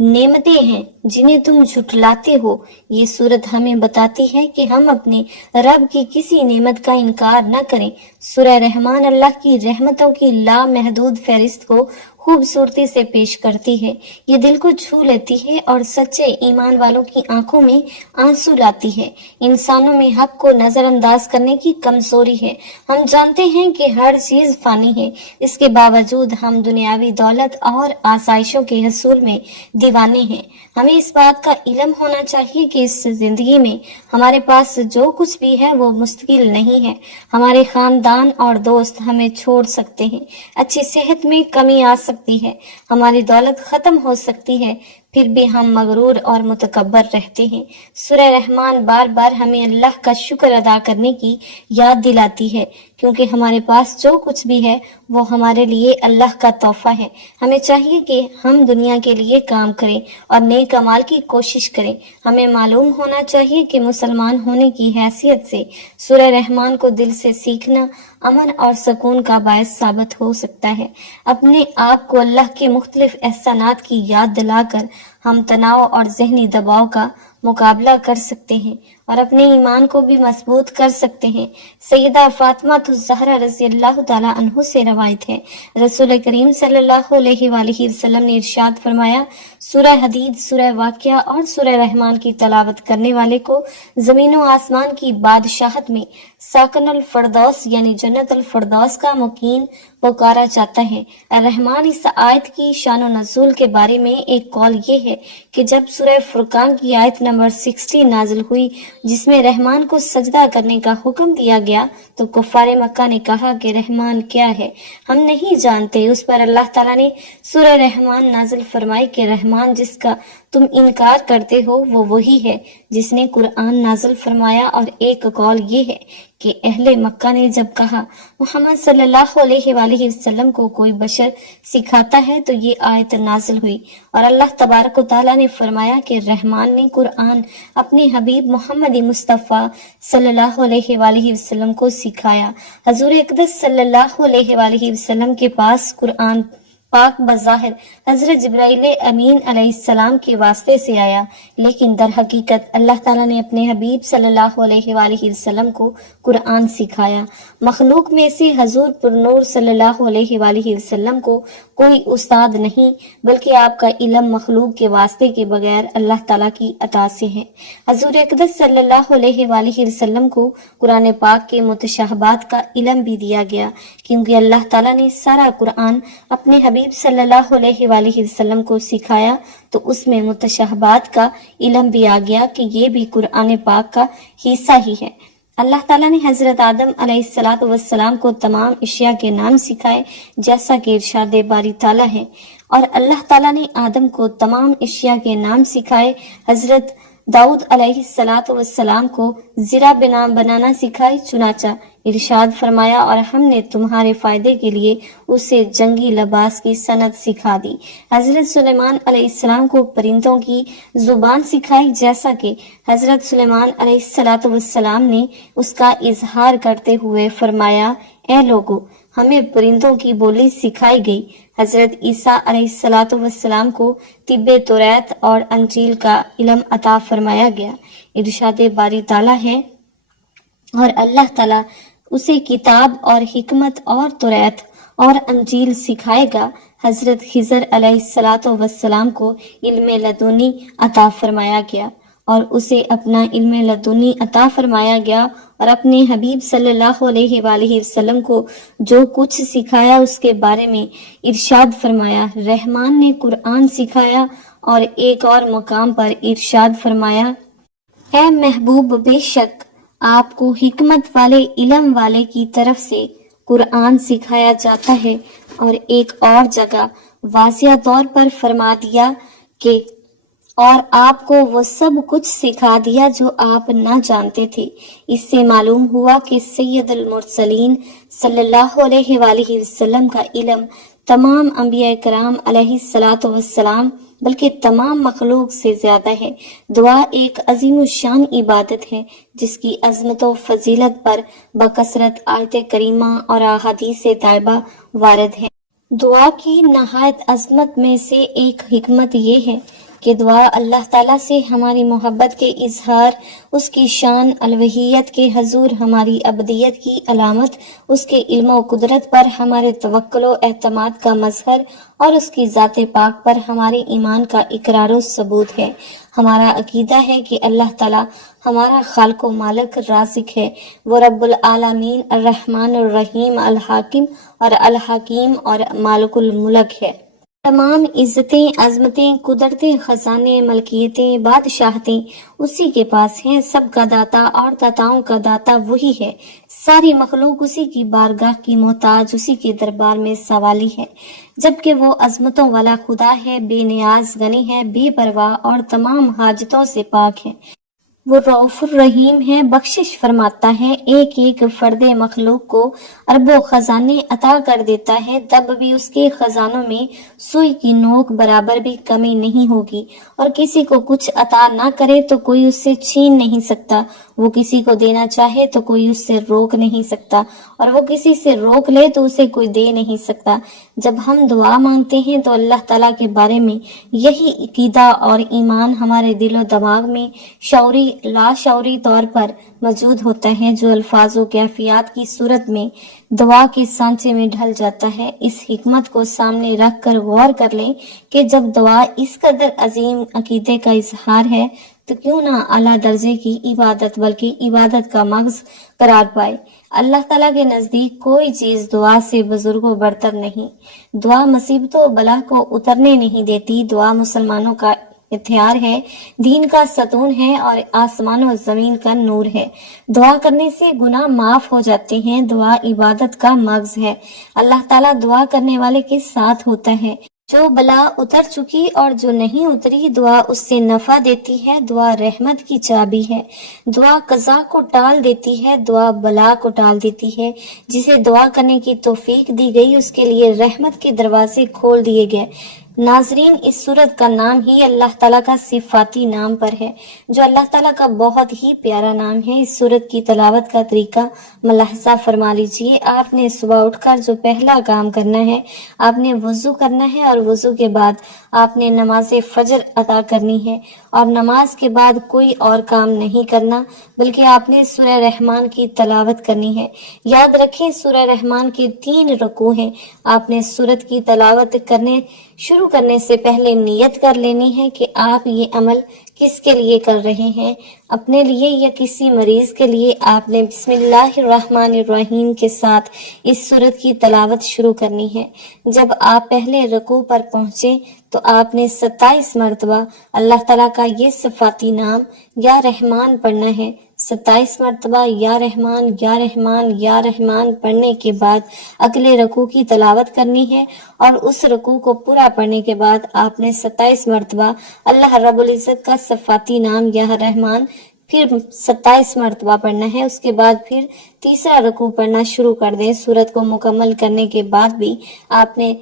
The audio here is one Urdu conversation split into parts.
نعمتیں ہیں جنہیں تم جھٹلاتے ہو۔ یہ صورت ہمیں بتاتی ہے کہ ہم اپنے رب کی کسی نعمت کا انکار نہ کریں۔ سورہ رحمان اللہ کی رحمتوں کی لامحدود فہرست کو خوبصورتی سے پیش کرتی ہے۔ یہ دل کو چھو لیتی ہے اور سچے ایمان والوں کی آنکھوں میں آنسو لاتی ہے۔ انسانوں میں حق کو نظر انداز کرنے کی کمزوری ہے۔ ہم جانتے ہیں کہ ہر چیز فانی ہے، اس کے باوجود ہم دنیاوی دولت اور آسائشوں کے حصول میں دیوانے ہیں۔ ہمیں اس بات کا علم ہونا چاہیے کہ اس زندگی میں ہمارے پاس جو کچھ بھی ہے وہ مستقل نہیں ہے۔ ہمارے خاندان اور دوست ہمیں چھوڑ سکتے ہیں، اچھی صحت میں کمی آ سکتی ہے، ہماری دولت ختم ہو سکتی ہے، پھر بھی ہم مغرور اور متکبر رہتے ہیں۔ سورہ رحمان بار بار ہمیں اللہ کا شکر ادا کرنے کی یاد دلاتی ہے، کیونکہ ہمارے پاس جو کچھ بھی ہے وہ ہمارے لیے اللہ کا تحفہ ہے۔ ہمیں چاہیے کہ ہم دنیا کے لیے کام کریں اور نیک اعمال کی کوشش کریں۔ ہمیں معلوم ہونا چاہیے کہ مسلمان ہونے کی حیثیت سے سورہ رحمان کو دل سے سیکھنا امن اور سکون کا باعث ثابت ہو سکتا ہے۔ اپنے آپ کو اللہ کے مختلف احسانات کی یاد دلا کر ہم تناؤ اور ذہنی دباؤ کا مقابلہ کر سکتے ہیں اور اپنے ایمان کو بھی مضبوط کر سکتے ہیں۔ سیدہ فاطمہ الزہرا رضی اللہ تعالیٰ عنہ سے روایت ہے، رسول کریم صلی اللہ علیہ وآلہ وسلم نے ارشاد فرمایا، سورہ حدید، سورہ واقعہ اور سورہ رحمان کی تلاوت کرنے والے کو زمین و آسمان کی بادشاہت میں ساکن الفردوس یعنی جنت الفردوس کا مقیم پکارا جاتا ہے۔ الرحمن اس آیت کی شان و نزول کے بارے میں ایک قول یہ ہے کہ جب سورہ فرقان کی آیت نمبر 60 نازل ہوئی جس میں رحمان کو سجدہ کرنے کا حکم دیا گیا تو کفار مکہ نے کہا کہ رحمان کیا ہے، ہم نہیں جانتے۔ اس پر اللہ تعالیٰ نے سورہ رحمان نازل فرمائی کہ رحمان جس کا تم انکار کرتے ہو وہ وہی ہے جس نے قرآن نازل فرمایا۔ اور ایک قول یہ ہے کہ اہل مکہ نے جب کہا محمد صلی اللہ علیہ وآلہ وسلم کو کوئی بشر سکھاتا ہے تو یہ آیت نازل ہوئی اور اللہ تبارک و تعالیٰ نے فرمایا کہ رحمان نے قرآن اپنے حبیب محمد مصطفیٰ صلی اللہ علیہ وآلہ وسلم کو سکھایا۔ حضور اقدس صلی اللہ علیہ وآلہ وسلم کے پاس قرآن پاک بظاہر حضرت جبرائیل امین علیہ السلام کے واسطے سے آیا، لیکن در حقیقت اللہ تعالیٰ نے اپنے حبیب صلی اللہ علیہ وآلہ وسلم کو قرآن سکھایا۔ مخلوق میں سے حضور پر نور صلی اللہ علیہ وآلہ وسلم کو کوئی استاد نہیں، بلکہ آپ کا علم مخلوق کے واسطے کے بغیر اللہ تعالیٰ کی عطا سے ہے۔ حضور اقدس صلی اللہ علیہ وآلہ وسلم کو قرآن پاک کے متشابہات کا علم بھی دیا گیا، کیونکہ اللہ تعالیٰ نے سارا قرآن اپنے حبیب صلی اللہ علیہ وآلہ وسلم کو سکھایا تو اس میں متشابہات کا علم بھی آ گیا کہ یہ بھی قرآن پاک کا حصہ ہی ہے۔ اللہ تعالیٰ نے حضرت آدم علیہ السلام کو تمام اشیاء کے نام سکھائے جیسا کہ ارشاد باری تعالیٰ ہے، اور اللہ تعالیٰ نے آدم کو تمام اشیاء کے نام سکھائے۔ حضرت داؤد علیہ السلام کو زرہ بنانا سکھائی، چنانچہ ارشاد فرمایا اور ہم نے تمہارے فائدے کے لیے اسے جنگی لباس کی صنعت سکھا دی۔ حضرت سلیمان علیہ السلام کو پرندوں کی زبان سکھائی، جیسا کہ حضرت سلیمان علیہ السلام نے اس کا اظہار کرتے ہوئے فرمایا، اے لوگو ہمیں پرندوں کی بولی سکھائی گئی۔ حضرت عیسیٰ علیہ السلام کو طب توریت اور انجیل کا علم عطا فرمایا گیا۔ ارشاد باری تعالیٰ ہے، اور اللہ تعالیٰ اسے کتاب اور حکمت اور توریت اور انجیل سکھائے گا۔ حضرت خضر علیہ السلام کو علم لدنی عطا فرمایا گیا اور اسے اپنا علم لدنی عطا فرمایا گیا، اور اپنے حبیب صلی اللہ علیہ وآلہ وسلم کو جو کچھ سکھایا اس کے بارے میں ارشاد فرمایا، رحمان نے قرآن سکھایا۔ اور ایک اور مقام پر ارشاد فرمایا، اے محبوب بے شک آپ کو حکمت والے علم والے کی طرف سے قرآن سکھایا جاتا ہے۔ اور ایک اور جگہ واضح طور پر فرما دیا کہ اور آپ کو وہ سب کچھ سکھا دیا جو آپ نہ جانتے تھے۔ اس سے معلوم ہوا کہ سید المرسلین صلی اللہ علیہ وآلہ وسلم کا علم تمام انبیاء کرام علیہ السلام بلکہ تمام مخلوق سے زیادہ ہے۔ دعا ایک عظیم الشان عبادت ہے جس کی عظمت و فضیلت پر بکثرت آیت کریمہ اور احادیث طیبہ وارد ہے۔ دعا کی نہایت عظمت میں سے ایک حکمت یہ ہے کہ دعا اللہ تعالیٰ سے ہماری محبت کے اظہار، اس کی شان الوہیت کے حضور ہماری ابدیت کی علامت، اس کے علم و قدرت پر ہمارے توکل و اعتماد کا مظہر اور اس کی ذات پاک پر ہمارے ایمان کا اقرار و ثبوت ہے۔ ہمارا عقیدہ ہے کہ اللہ تعالیٰ ہمارا خالق و مالک رازق ہے، وہ رب العالمین الرحمن الرحیم الحاکم اور الحکیم اور مالک الملک ہے۔ تمام عزتیں، عظمتیں، قدرتیں، خزانے، ملکیتیں، بادشاہتیں اسی کے پاس ہیں۔ سب کا داتا اور داتاؤں کا داتا وہی ہے۔ ساری مخلوق اسی کی بارگاہ کی محتاج، اسی کے دربار میں سوالی ہے، جبکہ وہ عظمتوں والا خدا ہے، بے نیاز، غنی ہے، بے پرواہ اور تمام حاجتوں سے پاک ہے۔ وہ رؤوف الرحیم ہے، بخشش فرماتا ہے، ایک ایک فرد مخلوق کو اربوں خزانے عطا کر دیتا ہے، تب بھی اس کے خزانوں میں سوئی کی نوک برابر بھی کمی نہیں ہوگی، اور کسی کو کچھ عطا نہ کرے تو کوئی اس سے چھین نہیں سکتا، وہ کسی کو دینا چاہے تو کوئی اس سے روک نہیں سکتا، اور وہ کسی سے روک لے تو اسے کوئی دے نہیں سکتا۔ جب ہم دعا مانگتے ہیں تو اللہ تعالیٰ کے بارے میں یہی عقیدہ اور ایمان ہمارے دل و دماغ میں شعوری لاشعوری طور پر موجود ہوتا ہے، جو الفاظ و کیفیات کی صورت میں دعا کے سانچے میں ڈھل جاتا ہے۔ اس حکمت کو سامنے رکھ کر غور کر لیں کہ جب دعا اس قدر عظیم عقیدے کا اظہار ہے تو کیوں نہ اعلیٰ درجے کی عبادت بلکہ عبادت کا مغز قرار پائے۔ اللہ تعالیٰ کے نزدیک کوئی چیز دعا سے بزرگ و برتر نہیں۔ دعا مصیبتوں و بلا کو اترنے نہیں دیتی۔ دعا مسلمانوں کا ہتھیار ہے، دین کا ستون ہے اور آسمان و زمین کا نور ہے۔ دعا کرنے سے گناہ معاف ہو جاتے ہیں۔ دعا عبادت کا مغز ہے۔ اللہ تعالیٰ دعا کرنے والے کے ساتھ ہوتا ہے۔ جو بلا اتر چکی اور جو نہیں اتری، دعا اس سے نفع دیتی ہے۔ دعا رحمت کی چابی ہے۔ دعا قضا کو ٹال دیتی ہے، دعا بلا کو ٹال دیتی ہے۔ جسے دعا کرنے کی توفیق دی گئی اس کے لیے رحمت کے دروازے کھول دیے گئے۔ ناظرین، اس سورت کا نام ہی اللہ تعالیٰ کا صفاتی نام پر ہے، جو اللہ تعالیٰ کا بہت ہی پیارا نام ہے۔ اس سورت کی تلاوت کا طریقہ ملاحظہ فرما لیجئے۔ آپ نے صبح اٹھ کر جو پہلا کام کرنا ہے، آپ نے وضو کرنا ہے، اور وضو کے بعد آپ نے نماز فجر ادا کرنی ہے، اور نماز کے بعد کوئی اور کام نہیں کرنا، بلکہ آپ نے سورہ رحمان کی تلاوت کرنی ہے۔ یاد رکھیں، سورہ رحمان کے 3 رکوع ہیں۔ آپ نے سورت کی تلاوت شروع کرنے سے پہلے نیت کر لینی ہے کہ آپ یہ عمل کس کے لیے کر رہے ہیں، اپنے لیے یا کسی مریض کے لیے۔ آپ نے بسم اللہ الرحمن الرحیم کے ساتھ اس سورت کی تلاوت شروع کرنی ہے۔ جب آپ پہلے رکوع پر پہنچے تو آپ نے 27 مرتبہ اللہ تعالیٰ کا یہ صفاتی نام یا رحمان پڑھنا ہے۔ 27 مرتبہ یا رحمان یا رحمان یا رحمان پڑھنے کے بعد اگلے رکوع کی تلاوت کرنی ہے، اور اس رکوع کو پورا پڑھنے کے بعد آپ نے 27 مرتبہ اللہ رب العزت کا صفاتی نام یا رحمان پھر 27 مرتبہ پڑھنا ہے۔ اس کے بعد پھر تیسرا رکوع پڑھنا شروع کر دیں۔ سورت کو مکمل کرنے کے بعد بھی آپ نے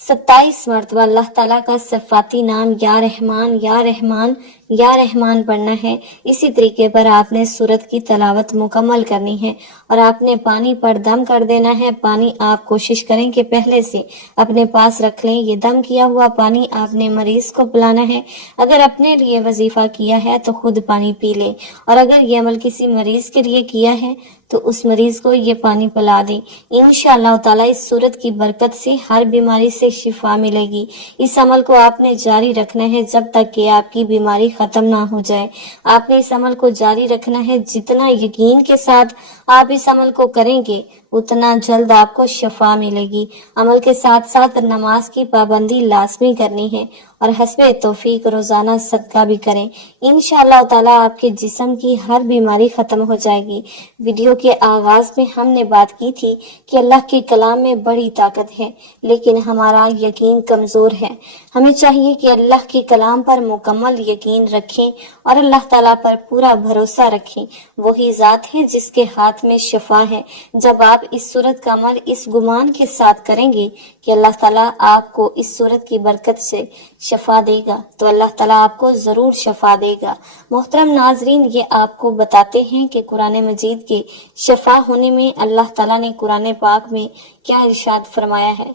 27 مرتبہ اللہ تعالیٰ کا صفاتی نام یا رحمان یا رحمان یا رحمان پڑھنا ہے۔ اسی طریقے پر آپ نے سورت کی تلاوت مکمل کرنی ہے، اور آپ نے پانی پر دم کر دینا ہے۔ پانی آپ کوشش کریں کہ پہلے سے اپنے پاس رکھ لیں۔ یہ دم کیا ہوا پانی آپ نے مریض کو پلانا ہے۔ اگر اپنے لیے وظیفہ کیا ہے تو خود پانی پی لیں، اور اگر یہ عمل کسی مریض کے لیے کیا ہے تو اس مریض کو یہ پانی پلا دیں۔ انشاءاللہ تعالیٰ اس سورت کی برکت سے ہر بیماری سے شفا ملے گی۔ اس عمل کو آپ نے جاری رکھنا ہے جب تک کہ آپ کی بیماری ختم نہ ہو جائے۔ آپ نے اس عمل کو جاری رکھنا ہے۔ جتنا یقین کے ساتھ آپ اس عمل کو کریں گے اتنا جلد آپ کو شفا ملے گی۔ عمل کے ساتھ ساتھ نماز کی پابندی لازمی کرنی ہے، اور حسب توفیق روزانہ صدقہ بھی کریں۔ انشاءاللہ تعالیٰ آپ کے جسم کی ہر بیماری ختم ہو جائے گی۔ ویڈیو کے آغاز میں ہم نے بات کی تھی کہ اللہ کے کلام میں بڑی طاقت ہے، لیکن ہمارا یقین کمزور ہے۔ ہمیں چاہیے کہ اللہ کے کلام پر مکمل یقین رکھیں اور اللہ تعالیٰ پر پورا بھروسہ رکھیں۔ وہی ذات ہے جس کے ہاتھ میں شفا ہے۔ جب آپ اس سورت کا عمل اس گمان کے ساتھ کریں گے کہ اللہ تعالیٰ آپ کو اس سورت کی برکت سے شفا دے گا تو اللہ تعالیٰ آپ کو ضرور شفا دے گا۔ محترم ناظرین، یہ آپ کو بتاتے ہیں کہ قرآن مجید کے شفا ہونے میں اللہ تعالیٰ نے قرآن پاک میں کیا ارشاد فرمایا ہے۔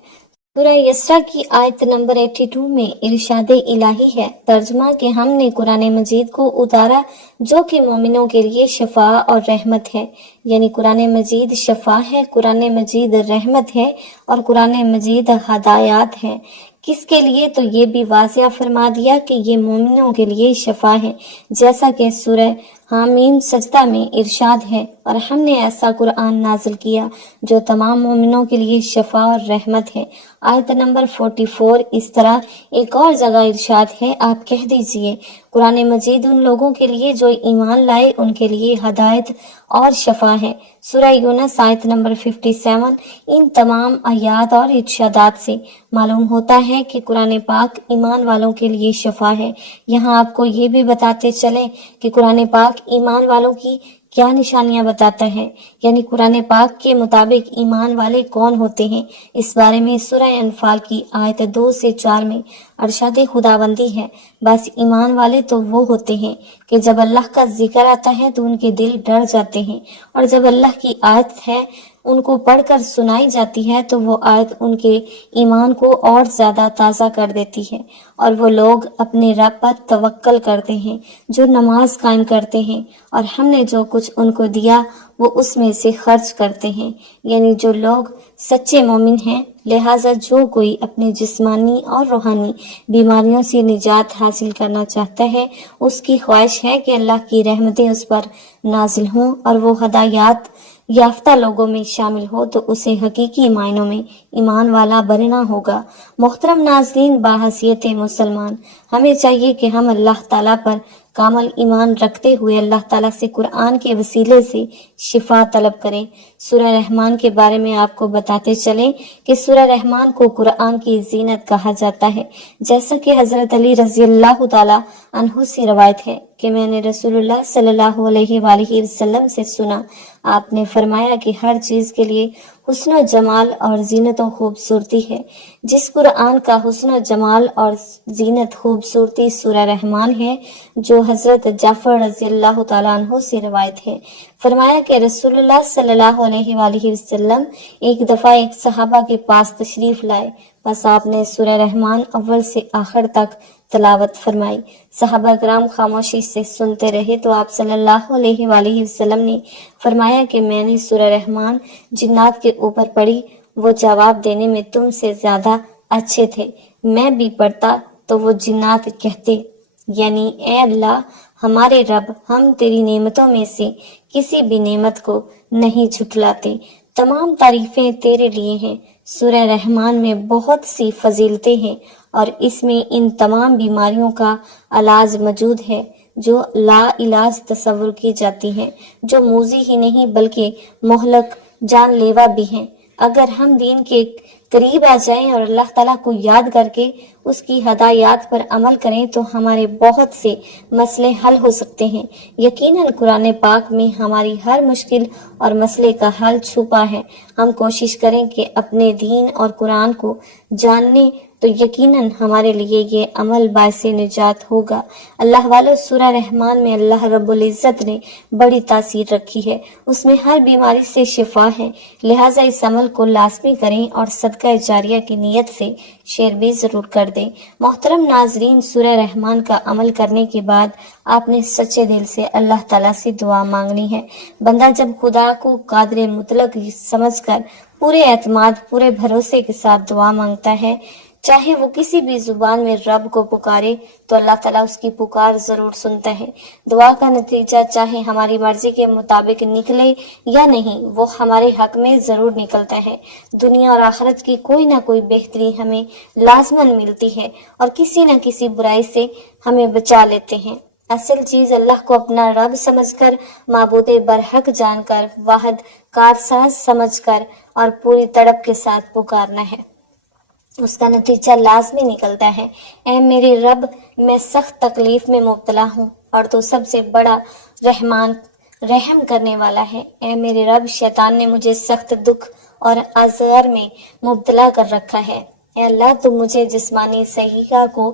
سورہ یسرا کی آیت نمبر 82 میں ارشاد الہی ہے، ترجمہ کہ ہم نے قرآن مجید کو اتارا جو کہ مومنوں کے لیے شفا اور رحمت ہے، یعنی قرآن مجید شفا ہے، قرآن مجید رحمت ہے اور قرآن مجید ہدایات ہے۔ کس کے لیے؟ تو یہ بھی واضح فرما دیا کہ یہ مومنوں کے لیے شفا ہے، جیسا کہ سورہ حامیم سجدہ میں ارشاد ہے، اور ہم نے ایسا قرآن نازل کیا جو تمام مومنوں کے لیے شفا اور رحمت ہے۔ آیت نمبر 44 اس طرح ایک اور جگہ ارشاد ہے، آپ کہہ دیجئے قرآن مجید ان لوگوں کے لیے جو ایمان لائے ان کے لیے ہدایت اور شفا ہے۔ سورہ یونس آیت نمبر 57۔ ان تمام آیات اور ارشادات سے معلوم ہوتا ہے کہ قرآن پاک ایمان والوں کے لیے شفا ہے۔ یہاں آپ کو یہ بھی بتاتے چلیں کہ قرآن پاک ایمان والوں کی کیا نشانیاں بتاتا ہے، یعنی قرآن پاک کے مطابق ایمان والے کون ہوتے ہیں۔ اس بارے میں سورہ انفال کی آیت 2 سے 4 میں ارشاد خداوندی ہے، بس ایمان والے تو وہ ہوتے ہیں کہ جب اللہ کا ذکر آتا ہے تو ان کے دل ڈر جاتے ہیں، اور جب اللہ کی آیت ہے ان کو پڑھ کر سنائی جاتی ہے تو وہ آیت ان کے ایمان کو اور زیادہ تازہ کر دیتی ہے، اور وہ لوگ اپنے رب پر توکل کرتے ہیں جو نماز قائم کرتے ہیں، اور ہم نے جو کچھ ان کو دیا وہ اس میں سے خرچ کرتے ہیں، یعنی جو لوگ سچے مومن ہیں۔ لہٰذا جو کوئی اپنی جسمانی اور روحانی بیماریوں سے نجات حاصل کرنا چاہتا ہے، اس کی خواہش ہے کہ اللہ کی رحمتیں اس پر نازل ہوں اور وہ ہدایات یافتہ لوگوں میں شامل ہو، تو اسے حقیقی معنوں میں ایمان والا بننا ہوگا۔ محترم ناظرین، باحثیت مسلمان ہمیں چاہیے کہ ہم اللہ تعالیٰ پر کامل ایمان رکھتے ہوئے اللہ تعالیٰ سے قرآن کے وسیلے سے شفا طلب کریں۔ سورہ رحمان کے بارے میں آپ کو بتاتے چلیں کہ سورہ رحمان کو قرآن کی زینت کہا جاتا ہے، جیسا کہ حضرت علی رضی اللہ تعالیٰ عنہ سے روایت ہے کہ میں نے رسول اللہ صلی اللہ علیہ وآلہ وسلم سے سنا، آپ نے فرمایا کہ ہر چیز کے لیے حسن و جمال اور زینت و خوبصورتی ہے، جس قرآن کا حسن و جمال اور زینت خوبصورتی سورہ رحمان ہے، جو حضرت جعفر رضی اللہ تعالیٰ عنہ سے روایت ہے۔ فرمایا کہ رسول اللہ صلی اللہ علیہ وآلہ وسلم ایک دفعہ ایک صحابہ کے پاس تشریف لائے، بس آپ نے سورہ رحمان اول سے آخر تک تلاوت فرمائی۔ صحابہ کرام خاموشی سے سنتے رہے تو آپ صلی اللہ علیہ وآلہ وسلم نے فرمایا کہ میں نے سورہ رحمان جنات کے اوپر پڑھی، وہ جواب دینے میں تم سے زیادہ اچھے تھے، میں بھی پڑھتا تو وہ جنات کہتے، یعنی اے اللہ ہمارے رب، ہم تیری نعمتوں میں سے کسی بھی نعمت کو نہیں جھٹلاتے، تمام تعریفیں تیرے لیے ہیں۔ سورہ رحمان میں بہت سی فضیلتیں ہیں اور اس میں ان تمام بیماریوں کا علاج موجود ہے جو لا علاج تصور کی جاتی ہیں، جو موذی ہی نہیں بلکہ مہلک جان لیوا بھی ہیں۔ اگر ہم دین کے قریب آ جائیں اور اللہ تعالیٰ کو یاد کر کے اس کی ہدایات پر عمل کریں تو ہمارے بہت سے مسئلے حل ہو سکتے ہیں۔ یقیناً قرآن پاک میں ہماری ہر مشکل اور مسئلے کا حل چھپا ہے۔ ہم کوشش کریں کہ اپنے دین اور قرآن کو جاننے تو یقیناً ہمارے لیے یہ عمل باعث نجات ہوگا۔ اللہ والو، سورہ رحمان میں اللہ رب العزت نے بڑی تاثیر رکھی ہے، اس میں ہر بیماری سے شفا ہے، لہٰذا اس عمل کو لازمی کریں اور صدقہ جاریہ کی نیت سے شیئر بھی ضرور کر دیں۔ محترم ناظرین، سورہ رحمان کا عمل کرنے کے بعد آپ نے سچے دل سے اللہ تعالیٰ سے دعا مانگنی ہے۔ بندہ جب خدا کو قادر مطلق سمجھ کر پورے اعتماد، پورے بھروسے کے ساتھ دعا مانگتا ہے، چاہے وہ کسی بھی زبان میں رب کو پکارے تو اللہ تعالیٰ اس کی پکار ضرور سنتا ہے۔ دعا کا نتیجہ چاہے ہماری مرضی کے مطابق نکلے یا نہیں، وہ ہمارے حق میں ضرور نکلتا ہے۔ دنیا اور آخرت کی کوئی نہ کوئی بہتری ہمیں لازماً ملتی ہے اور کسی نہ کسی برائی سے ہمیں بچا لیتے ہیں۔ اصل چیز اللہ کو اپنا رب سمجھ کر، معبود برحق جان کر، واحد کارساز سمجھ کر اور پوری تڑپ کے ساتھ پکارنا ہے، اس کا نتیجہ لازمی نکلتا ہے۔ اے میرے رب، میں سخت تکلیف میں مبتلا ہوں اور تو سب سے بڑا رحم کرنے والا ہے۔ اے میرے رب، شیطان نے مجھے سخت دکھ اور آزار میں مبتلا کر رکھا ہے۔ اے اللہ، تو مجھے جسمانی صحیحہ کو